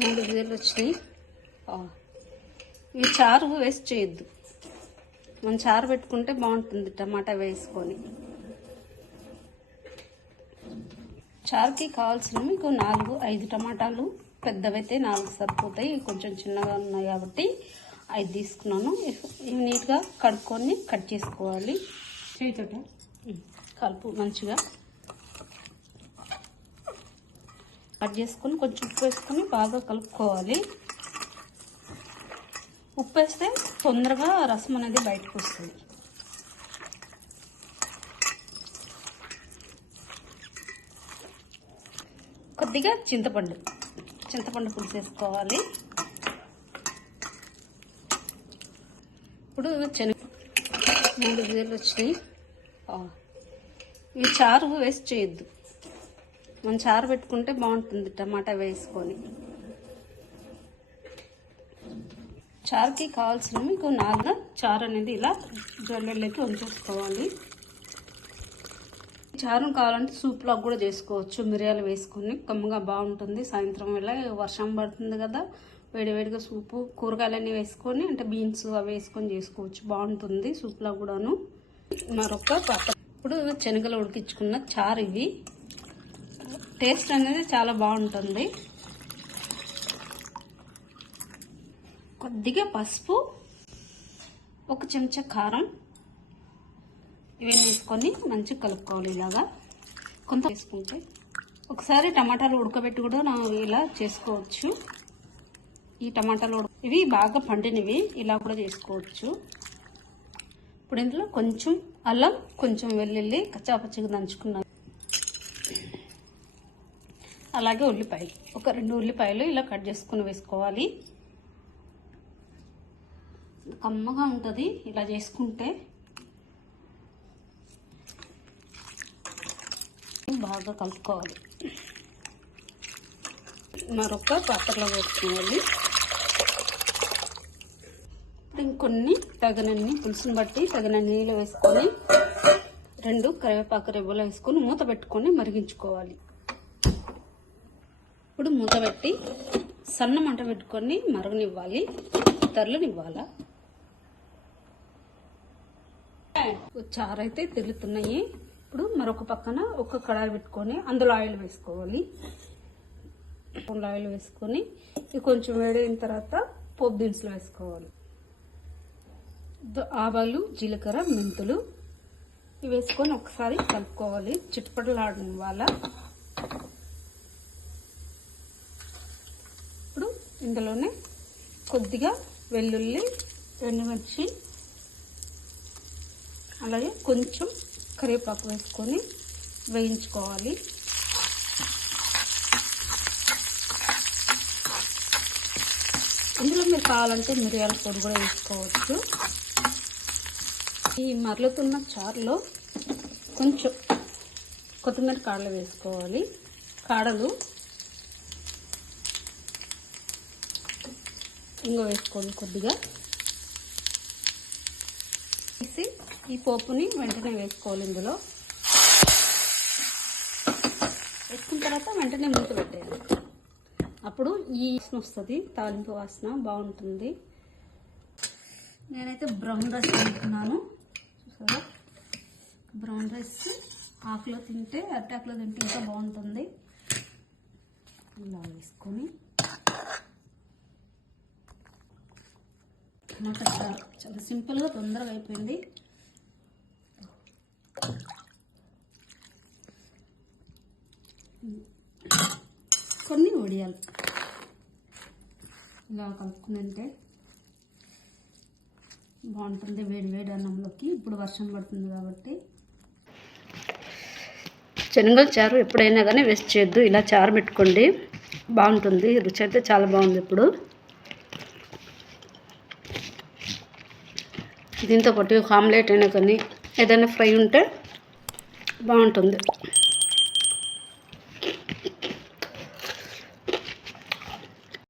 మూడు వేలు వచ్చినాయి. ఈ చారు వేస్ట్ చేయొద్దు. మనం చారు పెట్టుకుంటే బాగుంటుంది టమాటా వేసుకొని. చారుకి కావాల్సినవి మీకు నాలుగు ఐదు టమాటాలు పెద్దవైతే నాలుగు సరిపోతాయి. కొంచెం చిన్నగా ఉన్నాయి కాబట్టి ఐదు తీసుకున్నాను. ఇవి నీట్గా కడుక్కొని కట్ చేసుకోవాలి. చేయితోట కలుపు మంచిగా. కట్ చేసుకొని కొంచెం ఉప్పు వేసుకొని బాగా కలుపుకోవాలి. ఉప్పు వేస్తే తొందరగా రసం అనేది బయటకు వస్తుంది. కొద్దిగా చింతపండు చింతపండు పులుసు వేసుకోవాలి. ఇప్పుడు శనగ మూడు వేలు వచ్చినాయి. ఈ చారు వేస్ట్ చేయొద్దు. మనం చారు పెట్టుకుంటే బాగుంటుంది టమాటా వేసుకొని. చారుకి కావాల్సినవి మీకు నాలుగు చారు అనేది ఇలా జల్లెళ్ళకి ఉంచేసుకోవాలి. చారు కావాలంటే సూప్లో కూడా చేసుకోవచ్చు. మిరియాలు వేసుకొని కమ్మగా బాగుంటుంది. సాయంత్రం వేళ వర్షం పడుతుంది కదా వేడివేడిగా సూపు కూరగాయలన్నీ వేసుకొని అంటే బీన్స్ అవి వేసుకొని చేసుకోవచ్చు. బాగుంటుంది సూప్లో కూడాను. మరొక పక్క ఇప్పుడు శనగలు ఉడికించుకున్న చారు ఇవి. టేస్ట్ అనేది చాలా బాగుంటుంది. కొద్దిగా పసుపు ఒక చెంచా కారం ఇవన్నీ వేసుకొని మంచిగా కలుపుకోవాలి ఇలాగా. కొంత వేసుకుంటే ఒకసారి టమాటాలు ఉడకబెట్టి కూడా నా ఇలా చేసుకోవచ్చు. ఈ టమాటాలు ఉడక ఇవి బాగా పండినవి ఇలా కూడా చేసుకోవచ్చు. ఇప్పుడు ఇందులో కొంచెం అల్లం కొంచెం వెల్లుల్లి కచ్చాపచ్చిగా దంచుకున్నాను. అలాగే ఉల్లిపాయలు. ఒక రెండు ఉల్లిపాయలు ఇలా కట్ చేసుకుని వేసుకోవాలి. కమ్మగా ఉంటుంది ఇలా చేసుకుంటే బాగా కలుపుకోవాలి. మరొక పాత్రలో వేసుకోవాలి. ఇంకొన్ని తగినన్ని పులుసుని బట్టి తగిన నీళ్ళు వేసుకొని రెండు కరివేపాకు రెబ్బలు వేసుకొని మూత పెట్టుకొని మరిగించుకోవాలి. ఇప్పుడు మూత పెట్టి సన్న మంట పెట్టుకొని మరగనివ్వాలి. తరలనివ్వాలా? చారైతే అయితే తెలుతున్నాయి ఇప్పుడు మరొక పక్కన ఒక కడాయి పెట్టుకొని అందులో ఆయిల్ వేసుకోవాలి. ఆయిల్ వేసుకొని ఇది కొంచెం వేడైన తర్వాత పోపు దినుసులు వేసుకోవాలి. ఆవాలు జీలకర్ర మెంతులు ఇవి వేసుకొని ఒకసారి కలుపుకోవాలి. చిట్పటలాడడం వల్ల ఇప్పుడు ఇందులోనే కొద్దిగా వెల్లుల్లి ఎండుమిర్చి అలాగే కొంచెం కరివేపాకు వేసుకొని వేయించుకోవాలి. ఇందులో మీరు కావాలంటే మిరియాల పొడి కూడా వేసుకోవచ్చు. ఈ మరలుతున్న చారులో కొంచెం కొత్తిమీర కాడలు వేసుకోవాలి. కాడలు ఇంగ వేసుకోండి కొద్దిగా. వేసి ఈ పోపుని వెంటనే వేసుకోవాలి ఇందులో. వేసుకున్న తర్వాత వెంటనే మూత పెట్టేయాలి. అప్పుడు ఈ వాసన వస్తుంది తాలింపు వాసన బాగుంటుంది. నేనైతే బ్రౌన్ రైస్ తింటున్నాను. చూసారా? బ్రౌన్ రైస్ ఆకులో తింటే అట్టాకులో తింటే ఇంకా బాగుంటుంది. ఇలా వేసుకొని టమాటా చారు చాలా సింపుల్గా తొందరగా అయిపోయింది. కొన్ని వడియాలు ఇలా కలుపుకుందంటే బాగుంటుంది వేడి వేడి అన్నంలోకి. ఇప్పుడు వర్షం పడుతుంది కాబట్టి. శనగల చారు ఎప్పుడైనా కానీ వేస్ట్ చేయొద్దు. ఇలా చారు పెట్టుకోండి. బాగుంటుంది. రుచి అయితే చాలా బాగుంది ఇప్పుడు. దీంతో పాటు ఒక ఆమ్లెట్ అయినా కానీ ఏదైనా ఫ్రై ఉంటే బాగుంటుంది.